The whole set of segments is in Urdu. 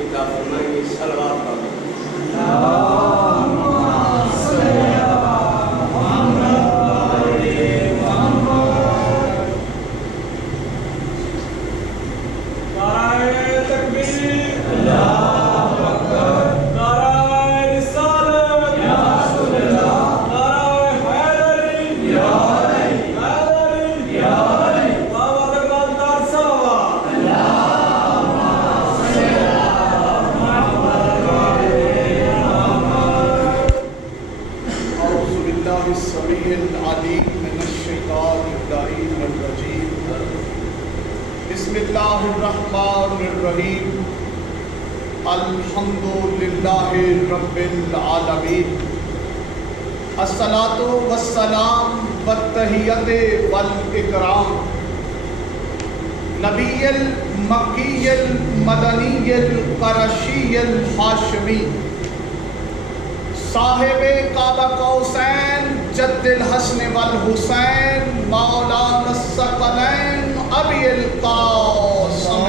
عطا فرمائیں گے. صلوات پڑھیں. بسم اللہ الرحمن الرحیم. الحمد للہ رب العالمین. الصلاۃ والسلام والتحیۃ والاکرام نبی المکی المدنی القرشی الہاشمی صاحب کعبہ قوسین جد الحسن والحسین مولانا الثقلین ابی القاسم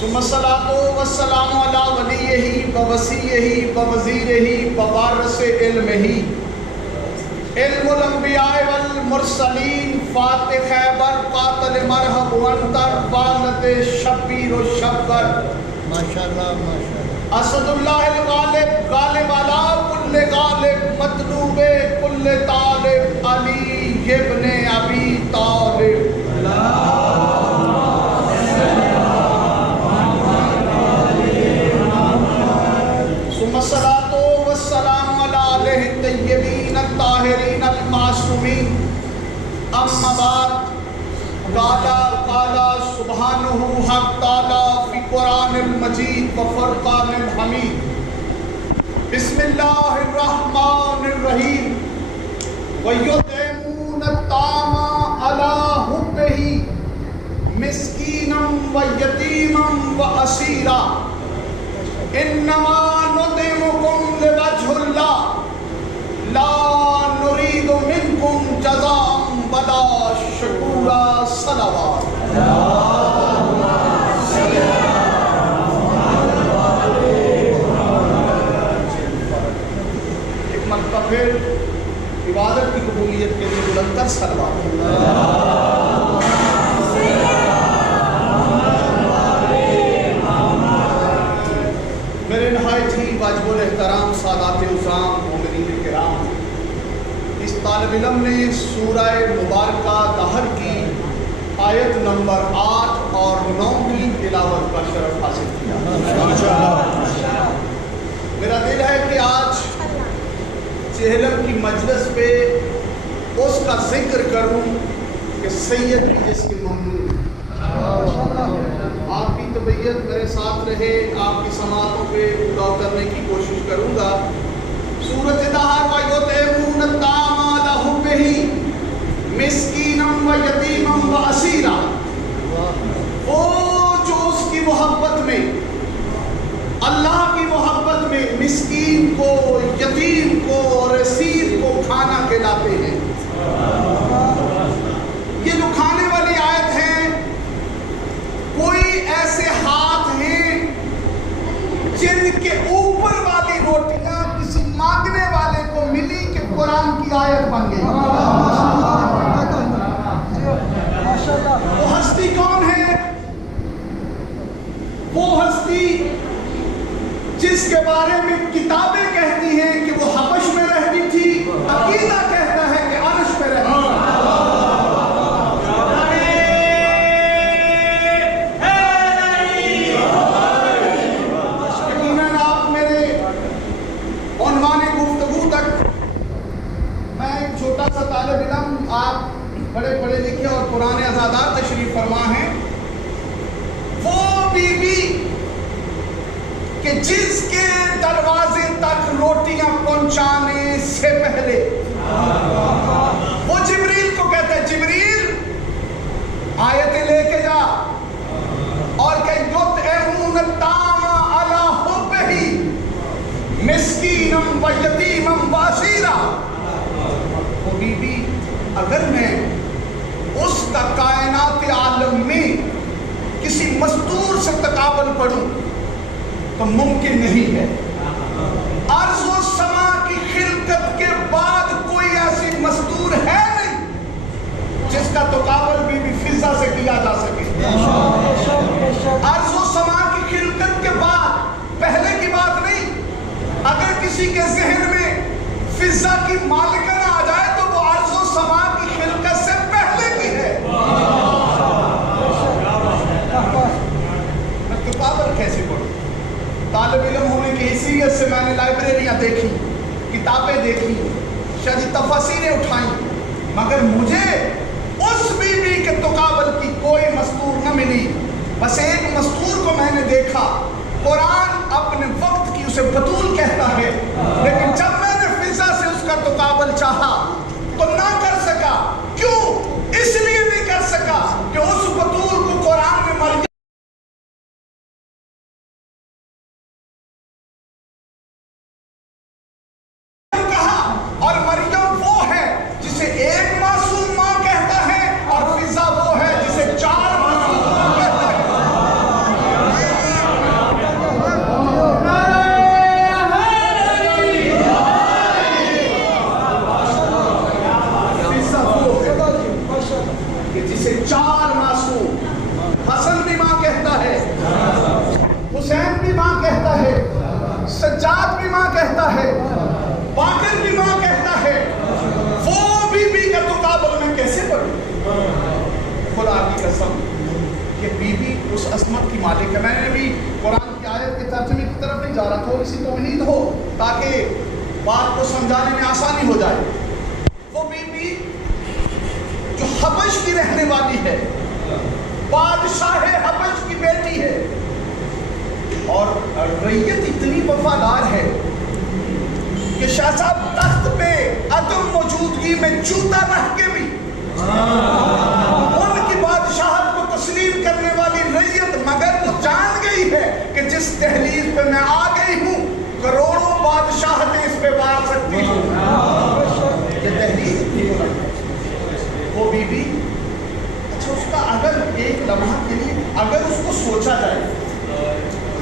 ثم الصلاۃ والسلام علی ولیہ ووصیہ ووزیرہ ووارث علمہ علم الانبیاء والمرسلین فاتح خیبر قاتل مرحب وانتر والد شبیر و شبر ماشاءاللہ ماشاءاللہ. اسد اللہ الغالب غالب علی کل غالب مطلوب کل طالب علی ابن ابی طالب. ثم الصلاۃ والسلام علی آلہ الطیبین الطاہرین المعصومین. اما بعد قال سبحانہ حق تعالی فی قرآن المجید و فرقان الحمید. بسم اللہ الرحمن الرحیم. وَيُطْعِمُونَ الطَّعَامَ عَلَىٰ حُبِّهِ مِسْكِينًا وَيَتِيمًا وَأَسِيرًا انما نطعمكم لوجه الله لا نريد منكم جزاء ولا شكورا. صلوات. ایک مرتبہ پھر عبادت کی قبولیت کے لیے بلند تر صلوات. میرے نہایت ہی واجب الاحترام سادات عظام مومنین کرام، اس طالب علم نے سورہ مبارکہ دہر کی آیت نمبر 8 اور 9 کی تلاوت کا شرف حاصل کیا. میرا دل ہے کہ آج چہلم کی مجلس پہ اس کا ذکر کروں کہ سید بھی جس کے ممنون. آپ کی طبیعت میرے ساتھ رہے، آپ کی سماعتوں پہ پورا کرنے کی کوشش کروں گا. سورۃ دہر وَيُطْعِمُونَ الطَّعَامَ عَلَىٰ حُبِّهِ مِسْكِينًا وَيَتِيمًا وَأَسِيرًا. وہ جو اس کی محبت میں، اللہ کی محبت میں مسکین کو، یتیم کو اور اسیر کو کھانا کھلاتے ہیں. یہ جو کھانے والی آیت ہے، کوئی ایسے ہاتھ ہیں جن کے اوپر والی روٹیاں کسی مانگنے والے کو ملی کہ قرآن کی آیت بن گئی. وہ ہستی کون ہے؟ وہ ہستی جس کے بارے میں کتابیں کہتی ہیں کہ وہ حبش میں رہتی تھی، عقیدہ کہتا ہے کہ عرش پہ رہتی تھی. طالب علم، آپ بڑے پڑھے لکھے اور قرآن ازادار تشریف فرما ہیں. وہ بی بی کہ جس کے دروازے تک روٹیاں پہنچانے سے پہلے وہ جبریل کو کہتا ہے، جبریل آیتیں لے کے جا اور کہ یطعمون الطعام علی حبہ مسکینا و یتیما و اسیرا. وہ بی بی اگر میں اس کا کائنات عالم میں کسی مستور سے تقابل پڑھوں تو ممکن نہیں ہے. ارض و سما کی خلقت کے بعد کوئی ایسی مستور ہے نہیں جس کا تقابل بھی فضا سے کیا جا سکے. ارض و سما کی خلقت کے بعد پہلے کی بات نہیں. اگر کسی کے ذہن میں فضا کی مالکن آ جائے تو وہ ارض و سما کی خلقت سے پہلے کی ہے. میں تقابل کیسے پڑھوں؟ طالب علم ہونے کی حیثیت سے میں نے لائبریریاں دیکھی, کتابیں دیکھی, شدید تفاسیریں اٹھائیں, مگر مجھے اس بی بی کے تقابل کی کوئی مستور نہ ملی. بس ایک مستور کو میں نے دیکھا, قرآن اپنے وقت کی اسے بطول کہتا ہے, لیکن جب میں نے فضا سے اس کا تقابل چاہا تو نہ کر سکا. کیوں؟ اس لیے نہیں کر سکا کہ اس بطول کو قرآن میں مریم سجاد بھی ماں کہتا ہے, باقر بھی ماں کہتا ہے, وہ بی بی کا تقابل میں کیسے پڑھوں؟ خدا کی قسم یہ بی بی اس عظمت کی مالک ہے. میں نے بھی قرآن کی آیت کے ترجمے کی طرف نہیں جا رہا تھا, اسی توحید ہو تاکہ بات کو سمجھانے میں آسانی ہو جائے. وہ بی بی جو حبش کی رہنے والی ہے, بادشاہ حبش کی بیٹی ہے, اور ریت اتنی وفادار ہے کہ شاہ صاحب تخت پہ عدم موجودگی میں جوتا رکھ کے بھی ان کی بادشاہت کو تسلیم کرنے والی ریت, مگر وہ جان گئی ہے کہ جس تحلیل پہ میں آ گئی ہوں کروڑوں بادشاہتیں اس پہ بار سکتی ہوں. یہ تحلیل تھی وہ بی بی. اچھا, اس کا اگر ایک لمحہ کے لیے اگر اس کو سوچا جائے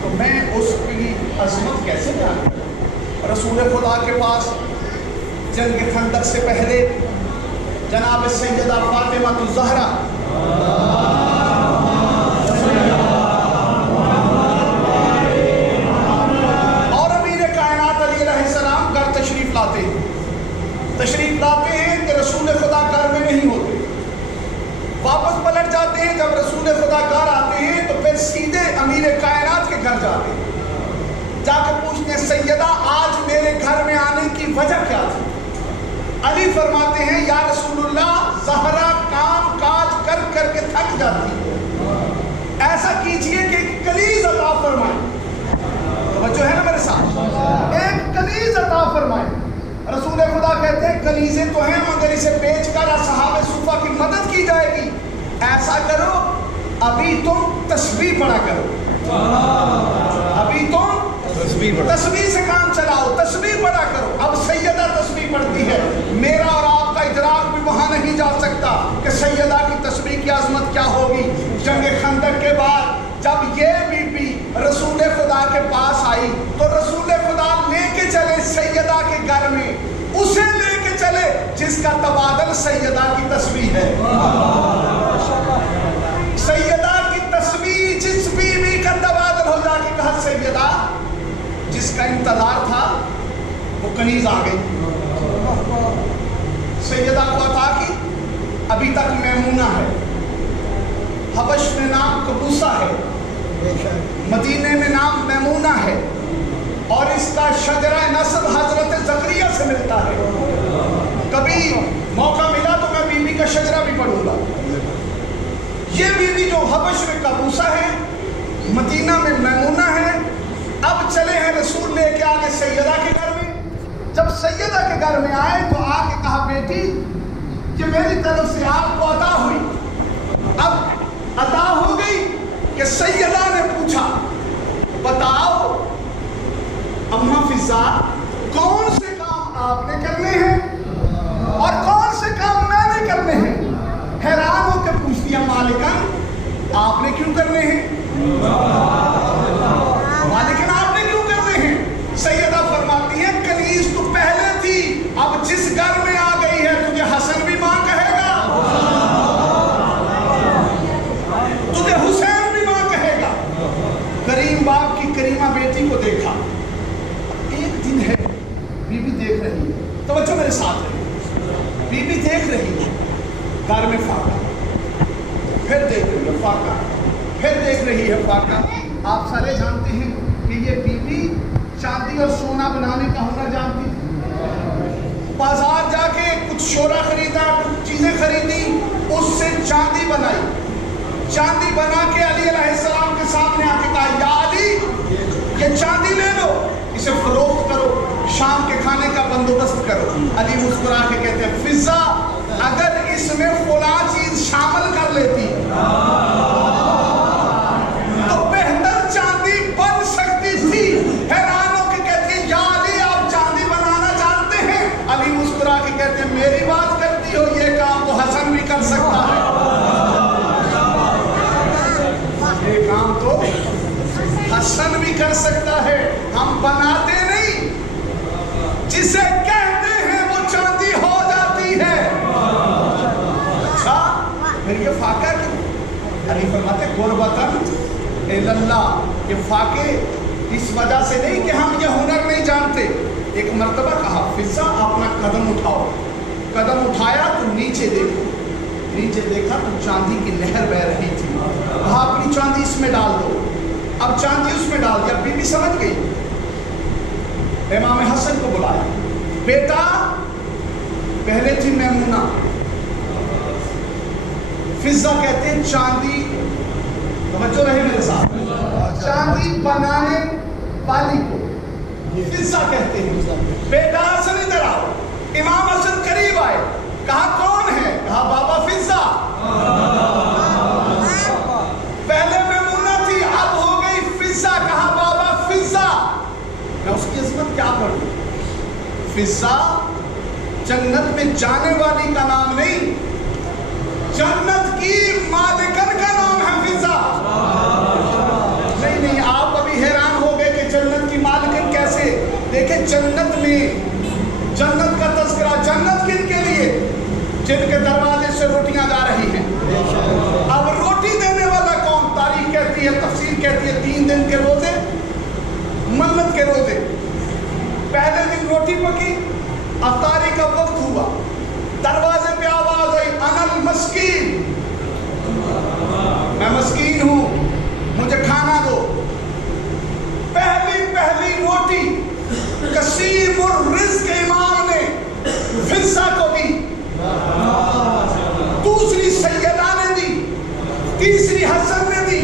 تو میں اس کی عظمت کیسے بیان کروں؟ رسول خدا کے پاس جنگ خندق سے پہلے جناب سیدہ فاطمہ الزہرا اور امیر کائنات علیہ السلام گھر تشریف لاتے ہیں کہ رسول خدا گھر میں نہیں ہوتے, واپس پلٹ جاتے ہیں. جب رسول خدا گھر آتے ہیں تو پھر سیدھے امیر کائنات کے گھر جاتے ہیں, جا کے پوچھتے ہیں سیدہ آج میرے گھر میں آنے کی وجہ کیا تھی؟ علی فرماتے ہیں یا رسول اللہ زہرا کام کاج کر کر کے تھک جاتی ہے, ایسا کیجئے کہ ایک کلیز عطا فرمائیں. توجہ ہے نا میرے ساتھ, ایک کلیز عطا فرمائیں. رسول خدا کہتے ہیں کلیزیں تو ہیں مگر اسے بیچ کر اصحاب صفہ کی مدد کی جائے گی. ایسا کرو ابھی تم تسبیح پڑھا کرو, ابھی تم تسبیح سے کام چلاؤ, تسبیح پڑھا کرو. اب سیدہ تسبیح پڑھتی ہے, میرا اور آپ کا ادراک بھی وہاں نہیں جا سکتا کہ سیدہ کی تسبیح کی عظمت کیا ہوگی. جنگ خندق کے بعد جب یہ بی بی رسول خدا کے پاس آئی تو رسول خدا لے کے چلے سیدہ کے گھر میں, اسے لے کے چلے جس کا تبادل سیدہ کی تسبیح ہے. سیدہ کی تسبیح جس بی بی کا تبادل ہو جا کے کہا سیدہ جس کا انتظار تھا وہ کنیز آ گئی. سیدہ کو عطا کی, ابھی تک میمونہ ہے, حبش میں نام قبوسہ ہے, مدینے میں نام میمونہ ہے, اور اس کا شجرہ نسب حضرت زکریا سے ملتا ہے. کبھی موقع ملا تو میں بی بی کا شجرہ بھی پڑھوں گا. یہ بی بی جو حبش میں قبوسہ ہے, مدینہ میں میمونہ ہے, اب چلے ہیں رسول لے کے آگے سیدہ کے گھر میں. جب سیدہ کے گھر میں آئے تو آ کے کہا بیٹی یہ میری طرف سے آپ کو عطا ہوئی. اب عطا ہو گئی کہ سیدہ نے پوچھا بتاؤ اماں فضا کون سے کام آپ نے کرنے ہیں اور کون لیکن آپ نے کیوں کر رہے ہیں؟ سیدہ فرماتی ہیں کنیز تو پہلے تھی، اب جس گھر میں آ گئی ہے تجھے حسن بھی ماں کہے گا، تجھے حسین بھی ماں کہے گا۔ کریم باپ کی کریمہ بیٹی کو دیکھا، ایک دن ہے بی بی دیکھ رہی ہے، توجہ میرے ساتھ رہی، بی بی دیکھ رہی ہے گھر میں فاقہ، پھر دیکھ رہی ہے فاقہ، پھر دیکھ رہی ہے فاقہ۔ آپ سارے جانتے ہیں کہ یہ بی بی چاندی اور سونا بنانے کا ہنر جانتی تھی۔ بازار جا کے کچھ شورا خریدا، کچھ چیزیں خریدی، اس سے چاندی بنائی، چاندی بنا کے علی علیہ السلام کے سامنے آ کے کہا یا علی یہ چاندی لے لو، اسے فروخت کرو، شام کے کھانے کا بندوبست کرو۔ علی مسکرا کے کہتے ہیں فضہ اگر اس میں فلاں چیز شامل کر لیتی تو بہتر چاندی بن سکتی تھی۔ حیران ہو کے کہتی ہیں یا علی آپ چاندی بنانا جانتے ہیں؟ علی مسکرا کے کہتے ہیں میری بات کرتی ہو، یہ کام تو حسن بھی کر سکتا ہے، یہ کام تو حسن بھی کر سکتا ہے، ہم بناتے نہیں، جسے کہتے ہیں وہ چاندی ہو جاتی ہے۔ اچھا پھر یہ فاقہ کیوں؟ علی فرماتے قربتاً اللہ، یہ فاقے اس وجہ سے نہیں کہ ہم یہ ہنر نہیں جانتے۔ ایک مرتبہ کہا فضہ اپنا قدم اٹھاؤ، قدم اٹھایا تو نیچے دیکھو، نیچے دیکھا تو چاندی کی نہر بہ رہی تھی، کہا اپنی چاندی اس میں ڈال دو۔ اب چاندی اس میں ڈال دیا، بی بی سمجھ گئی، امام حسن کو بلایا، بیٹا پہلے تھی میمونہ، فضہ کہتے ہیں چاندی، توجہ رہے میرے ساتھ، چاندی بنانے والی کو فضہ کہتے ہیں۔ بیٹا حسن ادھر آؤ، امام حسن قریب آئے، کہا کون ہے؟ کہا بابا فضہ، پہلے میمونہ تھی اب ہو گئی فضہ، کہا بابا فضہ، میں اس کی عظمت کیا پڑھوں؟ فضہ جنت میں جانے والی کا نام نہیں، جنت کی مالکن کا نام ہے فضہ۔ نہیں آپ ابھی حیران ہو گئے کہ جنت کی مالکن کیسے؟ دیکھیں جنت میں، جنت کا تذکرہ جنت کن کے لیے؟ جن کے دروازے سے روٹیاں جا رہی ہیں۔ اب روٹی دینے والا کون؟ تاریخ کہتی ہے، تفسیر کہتی ہے 3 دن کے روزے، منت کے روزے۔ پہلے دن روٹی پکی، افطاری کا وقت ہوا، دروازے پہ آواز آئی انا المسکین، میں مسکین ہوں، مجھے کھانا دو۔ پہلی روٹی قسیم الرزق امام نے فضہ کو دی، دوسری سیدہ نے دی، تیسری حسن نے دی،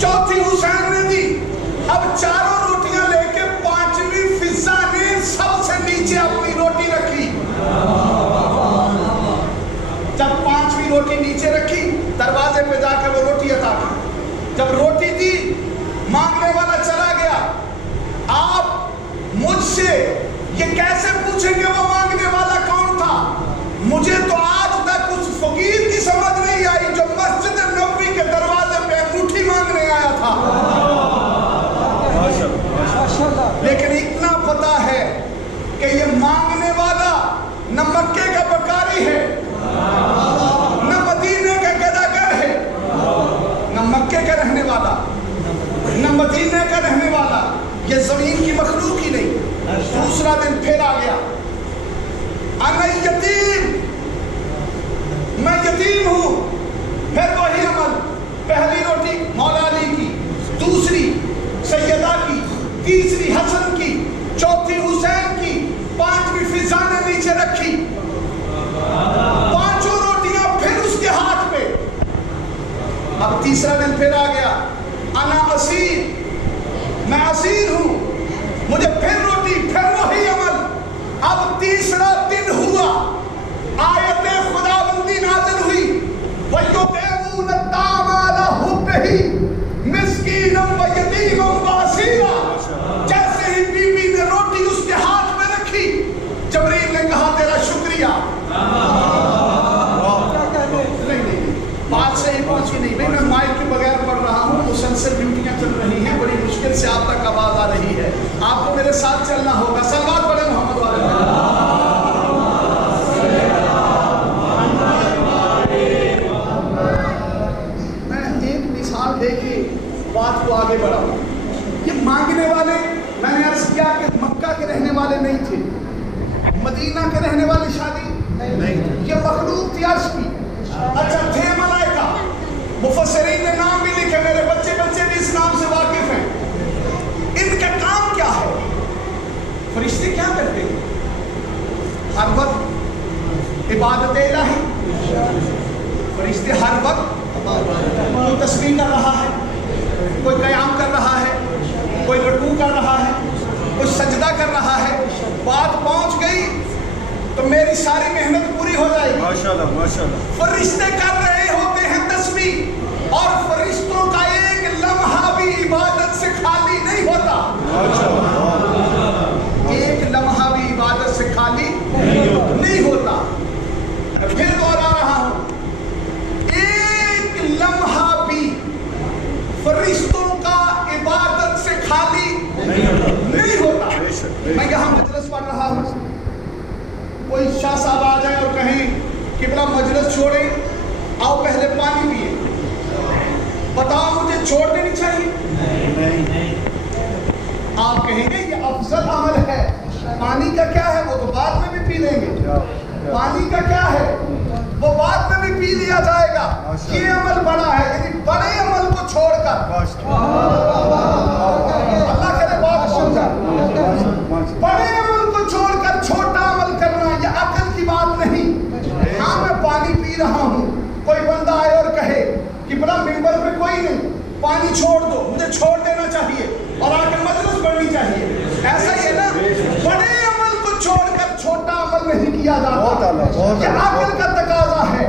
چوتھی حسین نے دی۔ اب چاروں روٹیاں لے کے 5ویں فضہ نے سب سے نیچے اپنی روٹی رکھی۔ جب 5ویں روٹی نیچے رکھی، دروازے پہ جا کے وہ روٹی عطا کی۔ جب روٹی دی، مانگنے والا چلا گیا۔ آپ مجھ سے یہ کیسے پوچھیں گے وہ مانگنے والا کون تھا؟ مجھے تو آج تک اس فقیر کی سمجھ نہیں آئی جو مسجد نبوی کے دروازے پہ انگوٹھی مانگنے آیا تھا۔ لیکن اتنا پتا ہے کہ یہ مانگنے والا نہ مکے کا بکاری ہے، نہ مدینے کا گداگر ہے، نہ مکے کا رہنے والا، نہ مدینے کا رہنے والا، یہ زمین کی مخلوق ہی نہیں۔ دوسرا دن پھر آ گیا، انا یتیم، میں یتیم ہوں۔ پھر وہی عمل، پہلی روٹی مولا علی کی، دوسری سیدہ کی، تیسری حسن کی، چوتھی حسین کی، 5ویں فضہ نے نیچے رکھی۔ 5 روٹیاں پھر اس کے ہاتھ پہ۔ اب تیسرا دن پھر آ گیا، انا اسیر، میں اسیر ہوں، مجھے پھر روٹی، پھر وہی عمل۔ اب تیسرا دن ہوا، آیت خداوندی نازل ہوئی، وَيُطْعِمُونَ الطَّعَامَ عَلَىٰ حُبِّهِ مِسْكِينًا وَيَتِيمًا وَأَسِيرًا۔ جیسے ہی بی بی نے روٹی اس کے ہاتھ میں رکھی، جبریل نے کہا تیرا شکریہ۔ نہیں بات سے ہی پہنچی نہیں، میں مائک کے بغیر پڑھ رہا ہوں، مسلسل مسجد سے آپ تک آواز آ رہی ہے. آپ کو میرے ساتھ چلنا ہوگا. صلوات پڑھیں محمد والے. میں ایک مثال دے کے بات کو آگے بڑھاؤں. یہ مانگنے والے میں نے عرض کیا کہ مکہ کے رہنے والے نہیں تھے, مدینہ کے رہنے والے شادی نہیں, یہ مخلوق تھی عرش کی. اچھا تھے ملائکہ, مفسرین نے نام بھی لکھے, میرے بچے بھی اس نام سے واقف ہیں. ان کا کام کیا ہے؟ فرشتے کیا کرتے ہیں؟ ہر وقت عبادت الہی. فرشتے ہر وقت کوئی تسبیح کر رہا ہے, کوئی قیام کر رہا ہے, کوئی رکوع کر رہا ہے, کوئی سجدہ کر رہا ہے. بات پہنچ گئی تو میری ساری محنت پوری ہو جائے گی. ماشاءاللہ ماشاءاللہ. فرشتے کر رہے ہوتے ہیں تسبیح, اور فرشتوں کا ایک لمحہ بھی عبادت سے خالی نہیں ہوتا. ایک لمحہ بھی عبادت سے خالی نہیں ہوتا. پھر دوہرا رہا ہوں, ایک لمحہ بھی فرشتوں کا عبادت سے خالی نہیں ہوتا. میں یہاں مجلس پڑھ رہا ہوں, کوئی شاہ صاحب آ جائیں اور کہیں قبلہ مجلس چھوڑیں, آؤ پہلے پانی پیئے. بتاؤ مجھے چھوڑ دینی چاہیے؟ آپ کہیں گے یہ افضل عمل ہے. پانی کا کیا ہے, وہ تو بعد میں بھی پی لیں گے. پانی کا کیا ہے, وہ بعد میں بھی پی لیا جائے گا. یہ عمل بڑا ہے, یعنی بڑے عمل کو چھوڑ کر, اللہ کرے بات سمجھا, بڑے عمل کو چھوڑ کر چھوٹا عمل کرنا یہ عقل کی بات نہیں. ہاں میں پانی پی رہا ہوں, کوئی بندہ آئے اور کہے کہ بڑا ممبر پہ کوئی نہیں, پانی چھوڑ دو, مجھے چھوڑ دینا چاہیے اور آ کے مجلس پڑھنی چاہیے. ایسا ہی ہے نا, بڑے عمل کو چھوڑ کر چھوٹا عمل نہیں کیا جاتا. یہ عقل کا تقاضا ہے.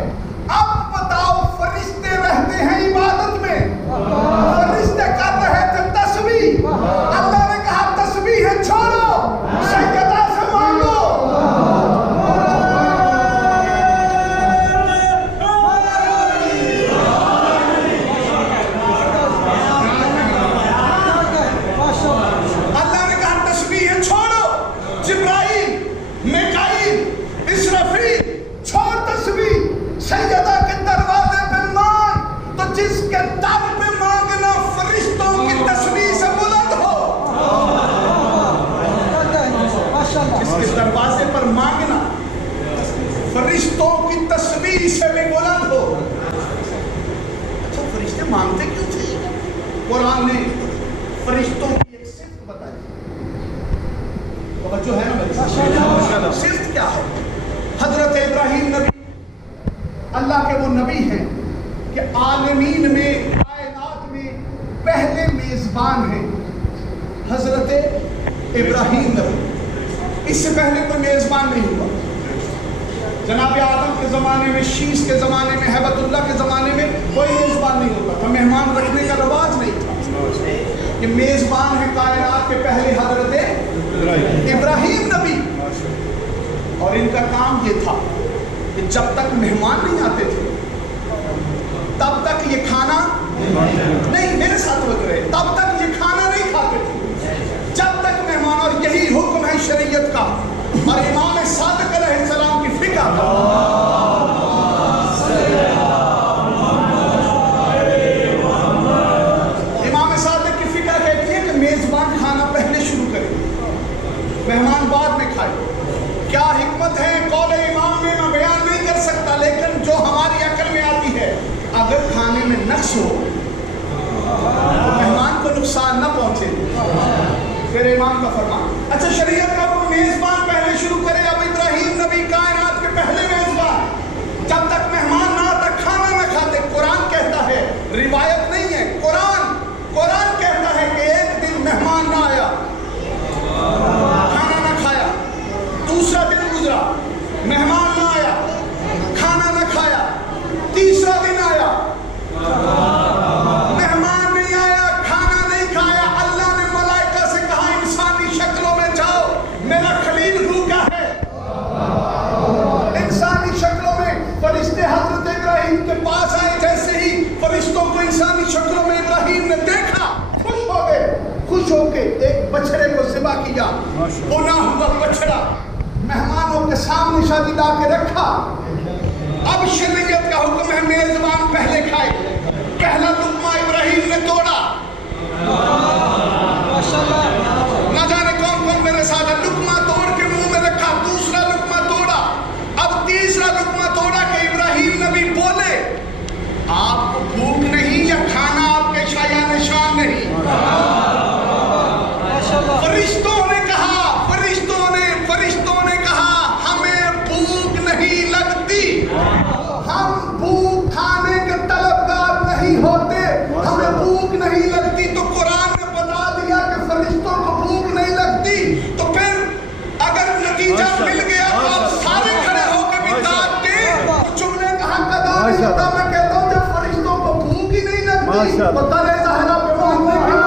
اب بتاؤ, فرشتے رہتے ہیں عبادت میں, فرشتے کر رہے تھے تسبیح. اللہ نے کہا تسبیح ہے چھوڑو, سجدہ سے مانگو. دروازے پر مانگنا فرشتوں کی تسبیح سے بھی بلند ہو. اچھا فرشتے مانگتے کیوں تھے؟ قرآن نے فرشتوں کی ایک صفت بتائی. توجہ ہے نا بھائی؟ صفت کیا ہے؟ حضرت ابراہیم نبی اللہ کے وہ نبی ہیں کہ عالمین میں, کائنات میں پہلے میزبان ہیں حضرت ابراہیم نبی. اس سے پہلے کوئی میزبان نہیں ہوا. جناب آدم کے زمانے میں, شیش کے زمانے میں, ہیبت اللہ کے زمانے میں کوئی میزبان نہیں ہوتا تھا. مہمان رکھنے کا رواج نہیں تھا. یہ میزبان ہے کائنات کے پہلے حضرت ابراہیم نبی. اور ان کا کام یہ تھا کہ جب تک مہمان نہیں آتے تھے تب تک یہ کھانا نہیں, میرے ساتھ بول رہے, تب تک یہ کھانا نہیں کھاتے تھے جب تک مہمان. اور یہی حکم ہے شریعت کا اور امام صادق علیہ السلام کی فقہ کا. امام صادق کی فقہ کہتی ہے کہ میزبان کھانا پہلے شروع کرے, مہمان بعد میں کھائے. کیا حکمت ہے قول امام میں میں بیان نہیں کر سکتا, لیکن جو ہماری عقل میں آتی ہے, اگر کھانے میں نقص ہو تو مہمان کو نقصان نہ پہنچے. پھر امام کا فرمان. اچھا شریعت کا وہ میزبان پہلے شروع کرے. اب ابراہیم نبی کائنات کے پہلے میزبان, جب تک مہمان نہ آتا کھانا نہ کھاتے. قرآن کہتا ہے, روایت نہیں ہے, قرآن کہتا ہے کہ ایک دن مہمان نہ آیا, کھانا نہ کھایا. دوسرا دن گزرا, مہمان نہ آیا, کھانا نہ کھایا. تیسرا دن آیا, مہمان نہیں آیا, کھانا نہیں کھایا. اللہ نے ملائکہ سے کہا انسانی شکلوں میں جاؤ, میرا خلیل بھوکا ہے, خوش ہو کے ایک بچڑے کو ذبح کیا، بنا ہوا بچڑا مہمانوں کے سامنے شادی لا کے رکھا۔ اب شریعت کا حکم ہے میزبان پہلے کھائے۔ پہلا لقمہ ابراہیم نے توڑا، نہ جانے کون کون میرے ساتھ ہے، لقمہ توڑ کے منہ میں رکھا، دوسرا لقمہ توڑا، اب تیسرا لقمہ توڑا کہ ابراہیم نبی بولے آپ کو بھوک نہیں یا کھانا آپ کے شایان شان نہیں؟ فرشتوں نے کہا ہمیں بھوک نہیں لگتی، ہم بھوک کھانے کے طلبگار نہیں ہوتے، ہمیں بھوک نہیں لگتی۔ تو قرآن نے بتا دیا کہ فرشتوں کو بھوک نہیں لگتی، تو پھر اگر نتیجہ مل گیا تو آپ سارے کھڑے ہو کے بھی داد دیں تو جملے کا حق ادا نہیں ہوتا۔ میں کہتا ہوں جب فرشتوں کو بھوک ہی نہیں لگتی تو درِ زہرا پہ ماننے کی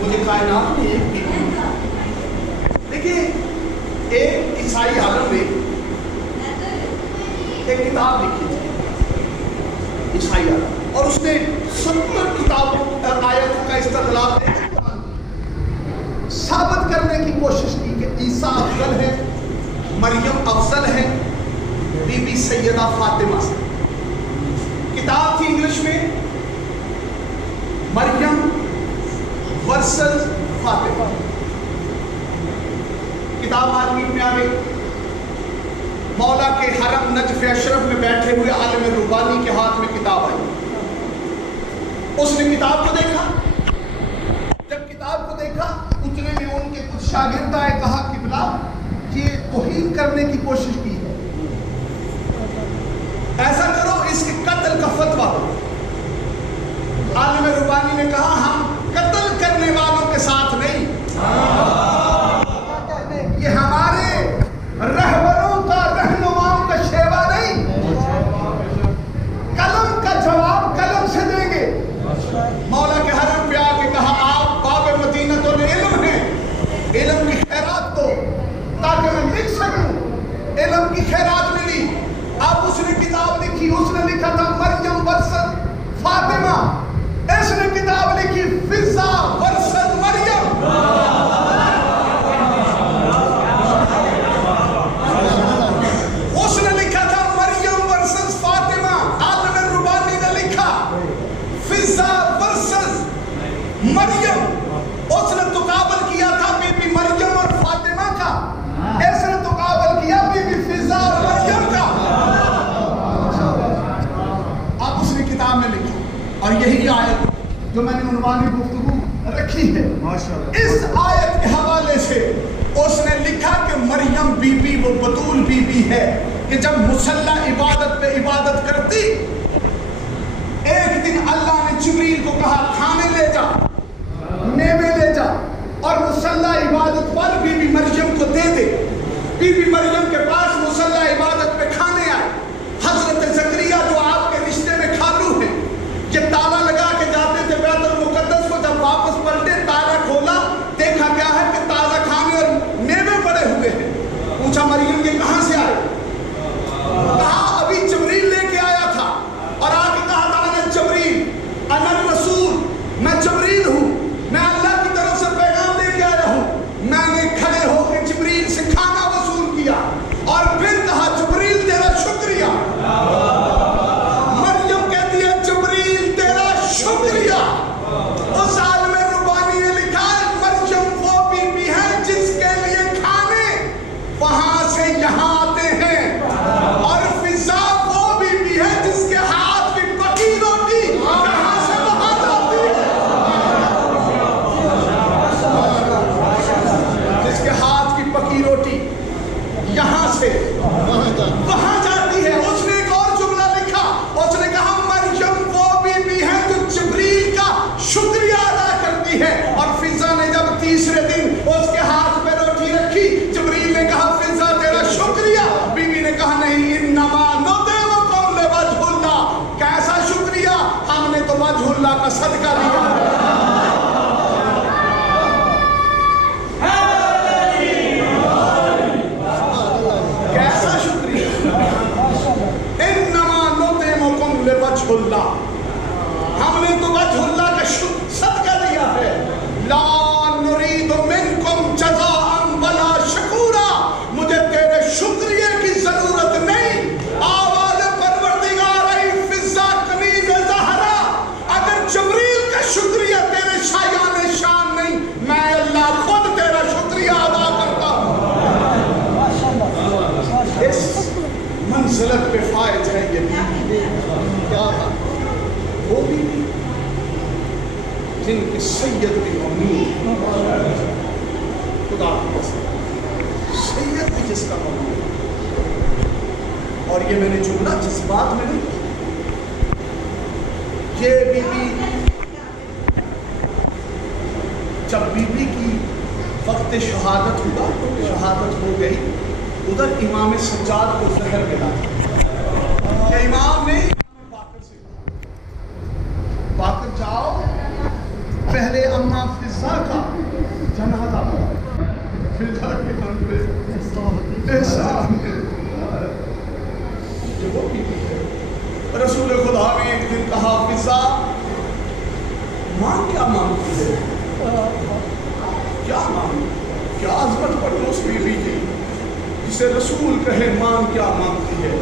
مجھے کائنات میں ایک بیوی دیکھیں، ایک عیسائی عالم نے ایک کتاب لکھی تھی، عیسائی عالم، اور اس نے 70 کتاب آیت کا استدلال ثابت کرنے کی کوشش کی کہ عیسیٰ افضل ہے، مریم افضل ہے بی بی سیدہ فاطمہ سے۔ کتاب تھی انگلش میں مریم ورسز فاطمہ، کتاب مارکیٹ میں آ گئی۔ مولا کے حرم نجف اشرف میں بیٹھے ہوئے عالم ربانی کے ہاتھ میں کتاب آئی، اس نے کتاب کو دیکھا، جب کتاب کو دیکھا اتنے میں ان کے کچھ شاگرد آئے، کہا قبلہ یہ توہین کرنے کی کوشش کی ہے، ایسا کرو اس کے قتل کا فتویٰ دو۔ عالم ربانی نے کہا ہم قتل کرنے والوں کے ساتھ نہیں، یہ ہمارے رہبروں کا رہنماؤں کا شیوا نہیں، قلم کا جواب قلم سے دیں گے۔ مولا کے حرم پہ آ کے کہا آپ باب مدینۃ العلم ہیں، علم کی خیرات دو تاکہ میں لکھ سکوں۔ علم کی خیرات ملی، اب اس نے کتاب لکھی، اس نے لکھا تھا مریم ورسز فاطمہ، اس نے کتاب لکھی فضا ورسز مریم۔ اس نے لکھا تھا مریم ورسز فاطمہ، عالم ربانی نے لکھا فضا ورسز مریم۔ اس نے تقابل کیا تھا بی بی مریم اور فاطمہ کا، اس نے تقابل کیا بی بی فضا اور مریم کا۔ اب اس نے کتاب میں لکھا، اور یہی آیت جو میں نے عنوانی گفتگو رکھی ہے، اس آیت کے حوالے سے اس نے لکھا کہ مریم بی بی وہ بطول بی بی ہے کہ جب مصلی عبادت پہ عبادت کرتی، ایک دن اللہ نے جبریل کو کہا کھانے لے جا، میوے لے جا، اور مصلی عبادت پر بی بی مریم کو دے دے۔ بی بی مریم کے پاس مصلی عبادت پہ کھانے آئے۔ حضرت زکریا جو آپ کے رشتے میں خالو ہیں، یہ تالا لگا کے جاتے تھے بیت المقدس کو، جب واپس پلٹے تالا کھولا، دیکھا کیا ہے کہ تازہ کھانے اور میوے پڑے ہوئے ہیں۔ پوچھا مریم یہ کہاں سے آئے؟ کہا ابھی جبریل لے کے آیا تھا۔ اللہ کا صدقہ دیا ہے. کیسا شکریہ. انما نطعمکم لوجہ اللہ، ہم نے تو وجہ اللہ کا صدقہ دیا ہے. لا نرید منکم جزاء ولا شکورا، مجھے تیرے شکریہ کی ضرورت نہیں. آواز پروردگار ای فضا قمیض زہرا، اگر جبریل کا شکریہ تیرے شایان شان نہیں، میں اللہ خود تیرا شکریہ ادا کرتا ہوں. اس منزلت پہ فائز ہے یہ بیوی. کیا وہ بیوی جن کی سید بھی امین، خدا کی قسم سید بھی جس کا امین. اور یہ میں نے جملہ جذبات میں نہیں، یہ بیوی جب بیوی کی وقت شہادت ہوا، شہادت ہو گئی، ادھر امام سجاد کو زہر ملا. کہ امام نے باقر سے کہا باقر جاؤ پہلے اماں فضا کا جنازہ پڑھو. فضا کے نام پہ احسان ہے. جو وہ بیوی ہے، رسول خدا نے ایک دن کہا فضا ماں کیا مانگتی ہے؟ کیا مانگتی؟ کیا عظمت پڑھو اس بیوی کی جسے رسول کہے ماں کیا مانگتی ہے.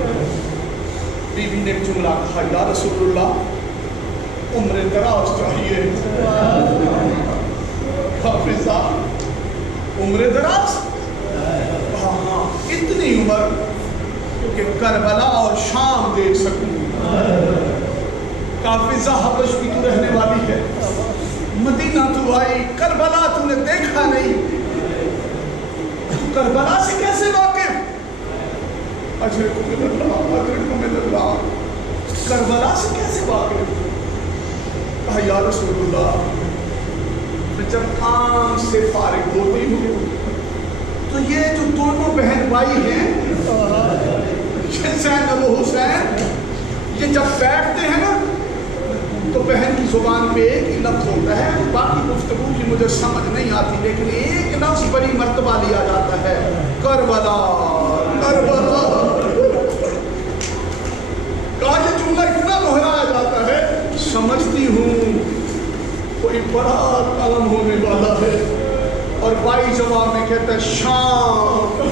بیوی نے ایک جملہ کہا یا رسول اللہ عمر دراز چاہیے. فضا عمر دراز؟ کہا ہاں اتنی عمر کہ کربلا اور شام دیکھ سکوں. کہا فضا حبش کی تو رہنے والی ہے، مدینہ تو آئی، کربلا تو نے دیکھا نہیں، کربلا سے کیسے واقف؟ اجرکم من اللہ، اجرکم من اللہ، کربلا سے کیسے واقف؟ کہا یا رسول اللہ میں جب کام سے فارغ ہوتی ہوں تو یہ جو دونوں بہن بھائی ہیں زینب و حسین، یہ جب بیٹھتے ہیں نا تو بہن کی زبان پہ ایک ہی لفظ ہوتا ہے. باقی گفتگو کی مجھے سمجھ نہیں آتی، لیکن ایک لفظ بڑی مرتبہ لیا جاتا ہے، کربلا کربلا. کہا یہ جملہ اتنا دہرایا جاتا ہے، سمجھتی ہوں کوئی بڑا کام ہونے والا ہے. اور بھائی جواب میں کہتا ہے شام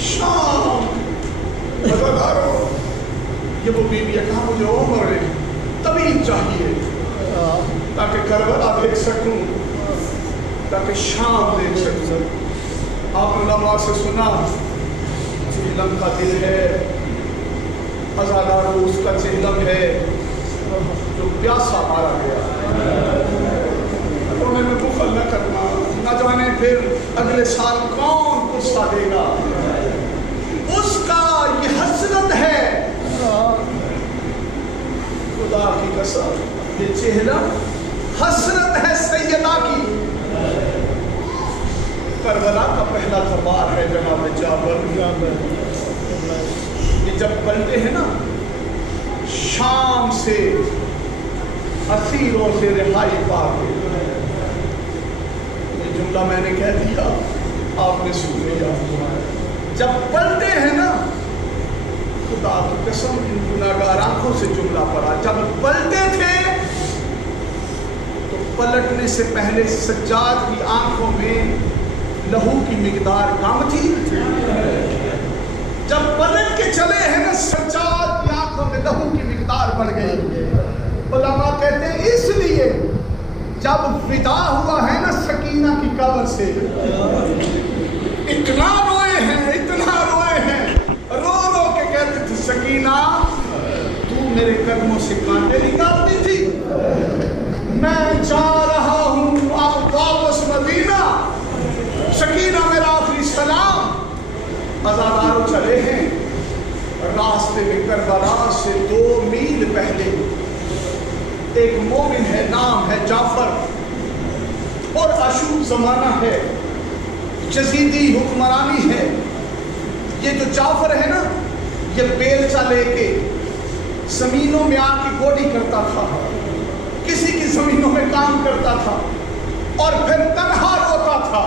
شام. مزادارو یہ وہ بیوی ہے. کہا مجھے عمر طویل چاہیے تاکہ کربلا دیکھ سکوں، تاکہ شام دیکھ سکوں. آپ نے علماء سے سنا جہلم کا دل ہے، عزادارو اس کا جہلم ہے جو پیاسا مارا گیا. انہیں میں بخل نہ کرنا، نہ جانے پھر اگلے سال کون غصہ دے گا. اس کا یہ حسرت ہے، خدا کی قسم یہ چہرہ حسرت ہے سیدہ کی. کربلا کا پہلا دربار ہے جناب جابر. یہ جب پلٹے ہیں نا شام سے اسیروں سے رہائی پا کے، یہ جملہ میں نے کہہ دیا آپ نے سن لیا. جب پلٹے ہیں نا خدا کی قسم ان گناہگار آنکھوں سے جملہ پڑا. جب پلٹے تھے تو پلٹنے سے پہلے سجاد کی آنکھوں میں لہو کی مقدار کم تھی. جب پلٹ کے چلے ہیں نا سجاد کی آنکھوں میں لہو کی مقدار بڑھ گئی. علماء کہتے ہیں اس لیے جب ودا ہوا ہے نا سکینہ کی قبر سے اتنا روئے ہیں، اتنا روئے ہیں، رو رو کے کہتے تھے سکینہ تو میرے قدموں سے کانٹے نکالتی تھی، میں جا رہا ہوں اب واپس مدینہ. سکینہ میرا آخری سلام. عزادارو چلے ہیں راستے میں کربلا سے 2 میل پہلے ایک مومن ہے، نام ہے جعفر، اور اشوب زمانہ ہے، یزیدی حکمرانی ہے. یہ جو جعفر ہے نا یہ بیلچہ لے کے زمینوں میں آ کے گوڈی کرتا تھا، کسی کی زمینوں میں کام کرتا تھا اور پھر تنہا روتا تھا۔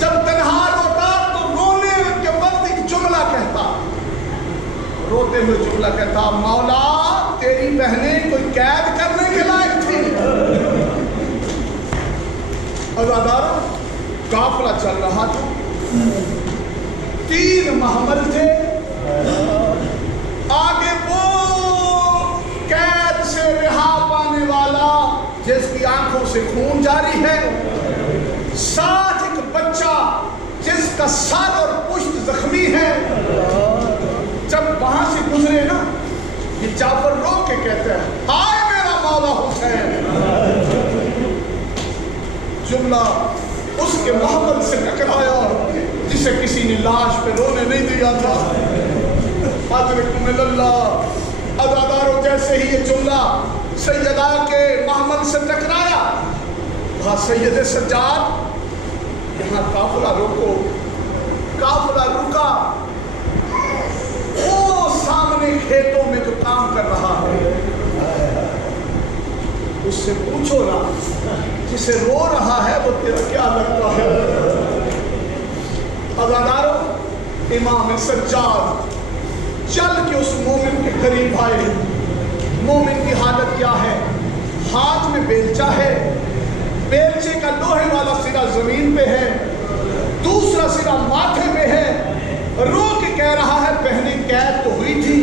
جب تنہا روتا تو رونے کے وقت ایک جملہ کہتا، روتے ہوئے جملہ کہتا، مولا تیری بہنیں کوئی قید کرنے کے لائق تھی۔ عزاداروں، قافلہ چل رہا تھا، 3 محمل تھے، آگے وہ قید سے رہا پانے والا جس کی آنکھوں سے خون جاری ہے، ساتھ ایک بچہ جس کا سر اور پشت زخمی ہے۔ جب وہاں سے گزرے نا، یہ جعفر رو کے کہتے ہیں، ہائے میرا مولا حسین۔ جملہ اس کے محمل سے ٹکرایا جسے کسی نے لاش پہ رونے نہیں دیا تھا۔ ادرکم اللہ، عزاداروں، جیسے ہی یہ جملہ سیدہ کے محمل سے ٹکرایا، وہاں سید سجاد، یہاں قافلہ روکو۔ قافلہ رکا، وہ سامنے کھیتوں میں جو کام کر رہا ہے اس سے پوچھو نا، جسے رو رہا ہے وہ تیرا کیا لگتا ہے؟ عزاداروں، امام سجاد چل کے اس مومن کے قریب آئے۔ مومن کی حالت کیا ہے؟ ہاتھ میں بیلچہ ہے، بیلچے کا لوہے والا سرا زمین پہ ہے، دوسرا سرا ماتھے پہ ہے، رو کے کہہ رہا ہے بہنیں قید تو ہوئی تھی،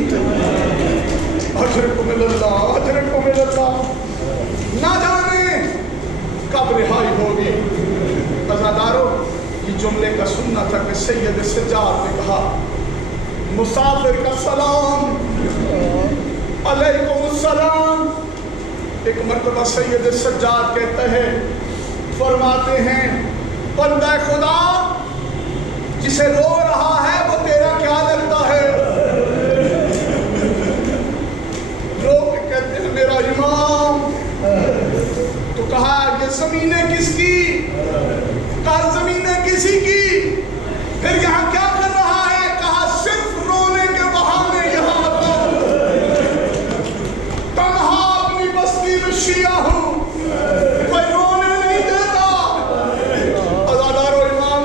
اجرکم اللہ، اجرکم اللہ، نہ جانے کب رہائی ہوگی۔ عزاداروں، یہ جملے کا سننا تھا کہ سید سجاد نے کہا، مسافر کا سلام، علیکم السلام۔ ایک مرتبہ سید سجاد کہتے ہیں، فرماتے ہیں، بندہ خدا جسے رو رہا ہے وہ تیرا کیا لگتا ہے؟ رو کے کہتے ہیں، میرا امام۔ تو کہا، یہ زمینیں کس کی؟ کہا زمینیں کسی کی۔ پھر یہاں کیا کر رہا ہے؟ کہا صرف رونے کے بہانے یہاں آتا ہوں، تنہا اپنی بستی میں شیعہ ہوں، کوئی رونے نہیں دیتا۔ عزادارو، امام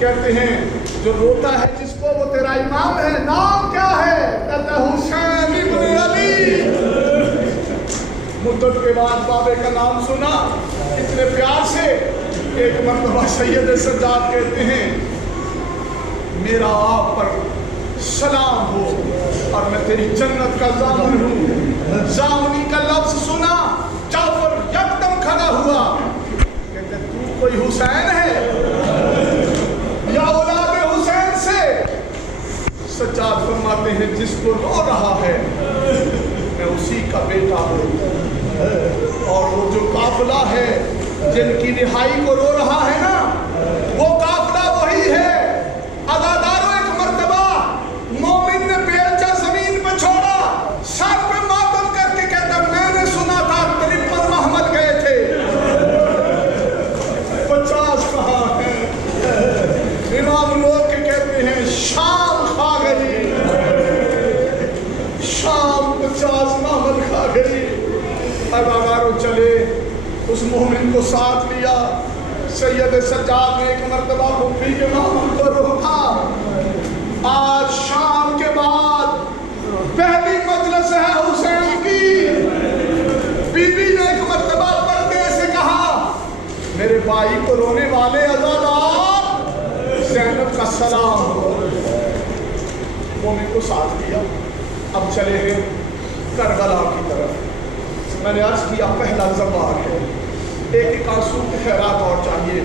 کہتے ہیں جو روتا ہے جس کو وہ تیرا امام ہے، نام کیا ہے؟ کہتا ہے حسین ابن علی۔ مدت کے بعد بابے کا نام سنا اتنے پیار سے۔ ایک مرتبہ سید سجاد کہتے ہیں، میرا آپ پر سلام ہو اور میں تیری جنت کا ضامن ہوں۔ ضامنی کا لفظ سنا، جعفر یکدم کھڑا ہوا، کہتے ہیں تو کوئی حسین ہے یا اولاد حسین سے؟ سجاد فرماتے ہیں، جس کو رو رہا ہے میں اسی کا بیٹا ہوں، اور وہ جو قافلہ ہے جن کی رہائی کو رو رہا ہے نا، وہ قافلہ وہی ہے۔ عزاداروں، ایک مرتبہ مومن نے بیلچہ زمین پہ چھوڑا، سر پہ ماتم کر کے کہتا، میں نے سنا تھا 53 محمل گئے تھے، 50 کہاں ہیں؟ امام لوگ کے کہتے ہیں شام کھا گئی، شام 50 محمل کھا گئی۔ عزاداروں، چلے اس مومن کو ساتھ لیا۔ سید سجاد نے ایک مرتبہ بھوپی کے محمل کو روکا۔ آج شام کے بعد پہلی مجلس ہے حسین کی۔ بی بی نے ایک مرتبہ پردے سے کہا، میرے بھائی کو رونے والے عزادار، زینب کا سلام ہو۔ مومن کو ساتھ لیا، اب چلے ہیں کربلا کی طرف۔ میں نے عرض کیا پہلا زوار ہے، ایک آنسو کے خیرات اور چاہیے۔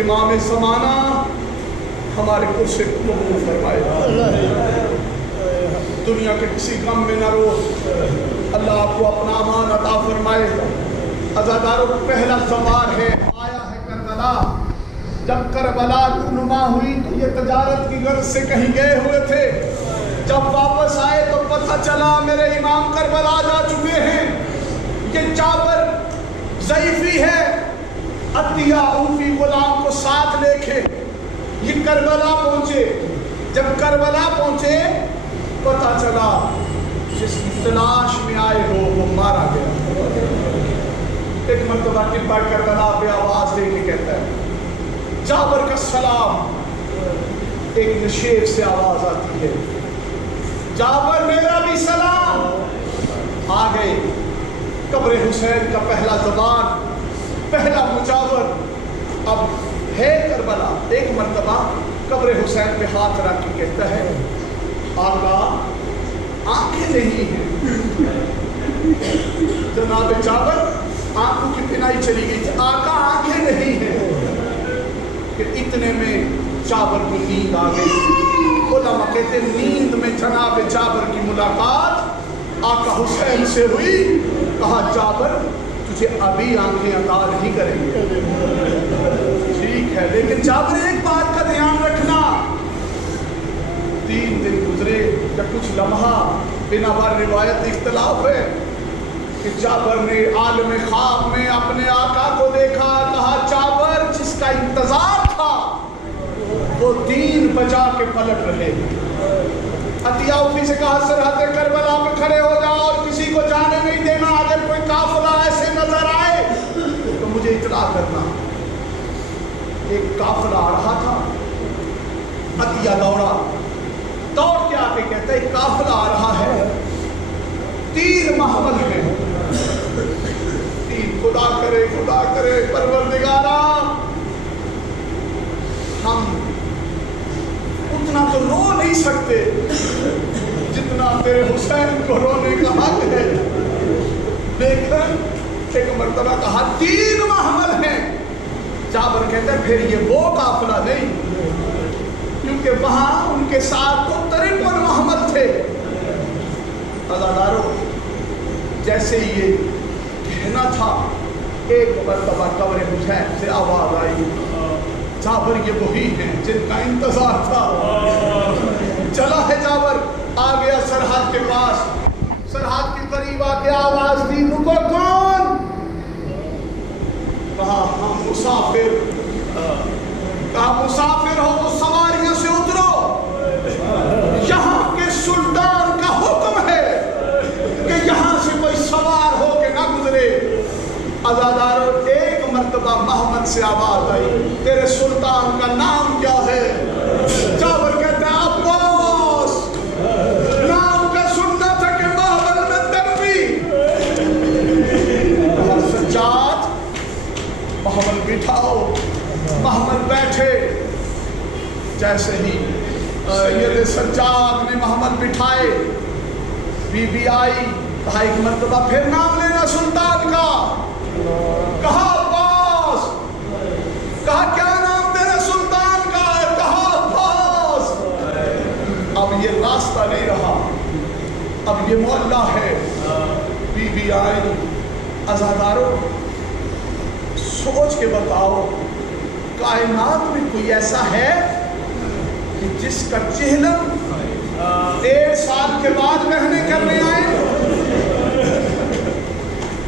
امام زمانہ ہمارے قرصے کو قبول فرمائے، دنیا کے کسی غم میں نہ رو، اللہ آپ کو اپنا امان عطا فرمائے۔ عزاداروں، پہلا زوار ہے، آیا ہے کربلا۔ جب کربلا رونما ہوئی تو یہ تجارت کی غرض سے کہیں گئے ہوئے تھے، جب واپس آئے تو پتہ چلا میرے امام کربلا جا چکے ہیں۔ یہ جابر ضعیفی ہے، عطیہ اوفی غلام کو ساتھ لے کے یہ کربلا پہنچے۔ جب کربلا پہنچے پتہ چلا جس کی تلاش میں آئے ہو وہ مارا گیا۔ ایک مرتبہ ٹپا کربلا پہ آواز دے کے کہتا ہے جابر کا سلام۔ ایک نشیب سے آواز آتی ہے جابر میرا بھی سلام۔ آ گئے قبر حسین کا پہلا زبان، پہلا مجاور اب ہے کربلا۔ ایک مرتبہ قبر حسین پہ ہاتھ رکھ کے کہتا ہے آقا آنکھیں نہیں ہیں۔ جناب جابر آنکھوں کی بینائی چلی گئی، آقا آنکھیں نہیں ہیں۔ کہ اتنے میں جابر کو نیند آ گئی۔ علماء کہتے ہیں نیند میں جناب جابر کی ملاقات آقا حسین سے ہوئی۔ کہا جابر تجھے ابھی آنکھیں عطا نہیں کریں گے، ٹھیک ہے، لیکن جابر ایک بات کا دھیان رکھنا، 3 دن گزرے یا کچھ لمحہ، بنا بار روایت اختلاف ہے کہ جابر نے عالم خواب میں اپنے آقا کو دیکھا۔ کہا جابر جس کا انتظار تھا وہ 3 بجا کے پلٹ رہے۔ عطیہ اوفی سے کہا سرحد کربلا پہ کھڑے ہو جاؤ اور کسی کو جانے نہیں دینا، اگر کوئی قافلہ ایسے نظر آئے تو مجھے اطلاع کرنا۔ ایک قافلہ آ رہا تھا، عطیہ دوڑ کے آ کے کہتا ہے ایک قافلہ آ رہا ہے، 3 محمل ہیں، 3 خدا کرے پروردگارا ہم اتنا تو رو نہیں سکتے جتنا تیرے حسین کو رونے کا حق ہے، لیکن ایک مرتبہ کہا 3 محمل ہیں۔ جابر کہتا ہے پھر یہ وہ قافلہ نہیں، کیونکہ وہاں ان کے ساتھ تو 53 محمل تھے۔ عزادارو جیسے یہ کہنا تھا، ایک مرتبہ قبر حسین سے آواز آئی جابر یہ وہی ہیں جن کا انتظار تھا۔ چلا ہے جابر، آ گیا سرحد کے پاس، سرحد کے قریب آ کے آواز دی رکو کون؟ کہا ہم مسافر۔ کہا مسافر ہو تو سواریوں سے اترو، یہاں کے سلطان کا حکم ہے کہ یہاں سے کوئی سوار ہو کے نہ گزرے۔ عزادارو ایک مرتبہ محمد سے آواز آئی تیرے سلطان کا نام کیا ہے؟ جابر کہتا ہے عباس۔ نام کا سننا تھا کہ محمد میں تنوی۔ سجاد محمد بٹھاؤ، محمد بیٹھے۔ جیسے ہی سید سجاد نے محمد بٹھائے، بی بی آئی، کہا ایک مرتبہ پھر نام لینا سلطان کا۔ کہا عباس۔ کہا کیا نام تیرے سلطان کا ہے؟ کہا عباس۔ اب یہ راستہ نہیں رہا، اب یہ محلہ ہے۔ بی بی آئی، عزادارو سوچ کے بتاؤ کائنات میں کوئی ایسا ہے کہ جس کا چہلم 1.5 سال کے بعد مہنے کرنے آئے؟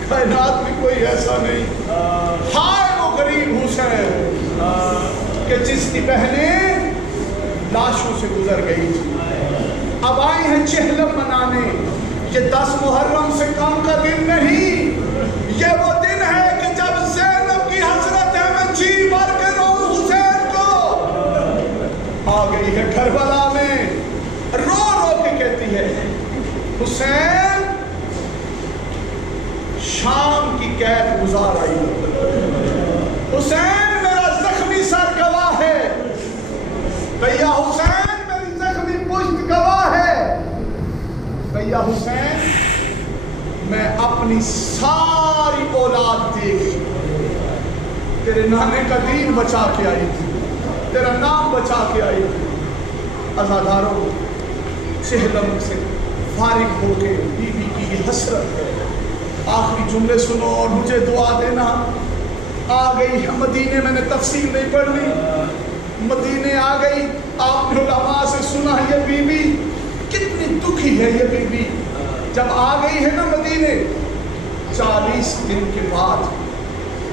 کائنات میں کوئی ایسا نہیں۔ ہائے وہ غریب حسین کہ جس کی بہنیں لاشوں سے گزر گئی تھی، اب آئی ہیں چہلم منانے۔ یہ 10 محرم سے کم کا دن نہیں، یہ وہ دن ہے کہ جب زینب کی حسرت ہے میں جی بھر کے رو حسین کو۔ آ گئی ہے کربلا میں، رو رو کے کہتی ہے حسین شام کی قید گزار آئی، حسین میرا زخمی سر گواہ ہے، بھیا حسین میری زخمی پشت گواہ ہے، بھیا حسین میں اپنی ساری اولاد دے گئی، تیرے نانے کا دین بچا کے آئی تھی، تیرا نام بچا کے آئی تھی۔ عزاداروں چہلم سے فارغ ہو کے بی بی کی یہ حسرت ہے، آخری جملے سنو اور مجھے دعا دینا۔ آ گئی ہے مدینے، میں نے تفصیل نہیں پڑھنی، مدینے آ گئی، آپ نے علماء سے سنا یہ بی بی کتنی دکھی ہے۔ یہ بی بی جب آ گئی ہے نا مدینے، 40 دن کے بعد،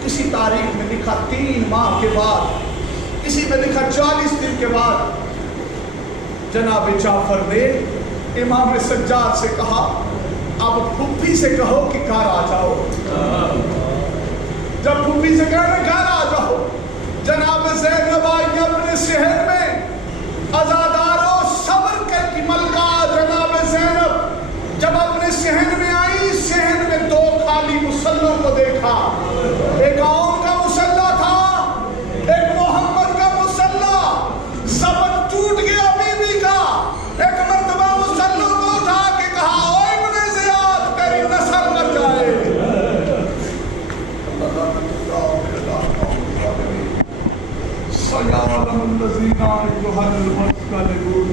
کسی تاریخ میں لکھا 3 ماہ کے بعد، کسی میں لکھا 40 دن کے بعد، جناب جعفر نے امام سجاد سے کہا اب پھوپھی سے کہو کہ گھر آ جاؤ. جب پھوپھی سے کہنے گھر آ جاؤ، جناب زینب آئی اپنے شہر میں، عزادارو صبر کر کی ملکہ جناب زینب جب اپنے شہر میں آئی، شہر میں دو خالی مصلوں کو دیکھا. ایک عون کا مصلہ تھا، ایک محمد کا مصلہ. زبر ٹوٹ گیا بی بی کا. ایک مرتبہ مصلوں کو اٹھا کے کہا او ابن زیاد تیری نسل مر جائے. سیعلم الذین یحلون.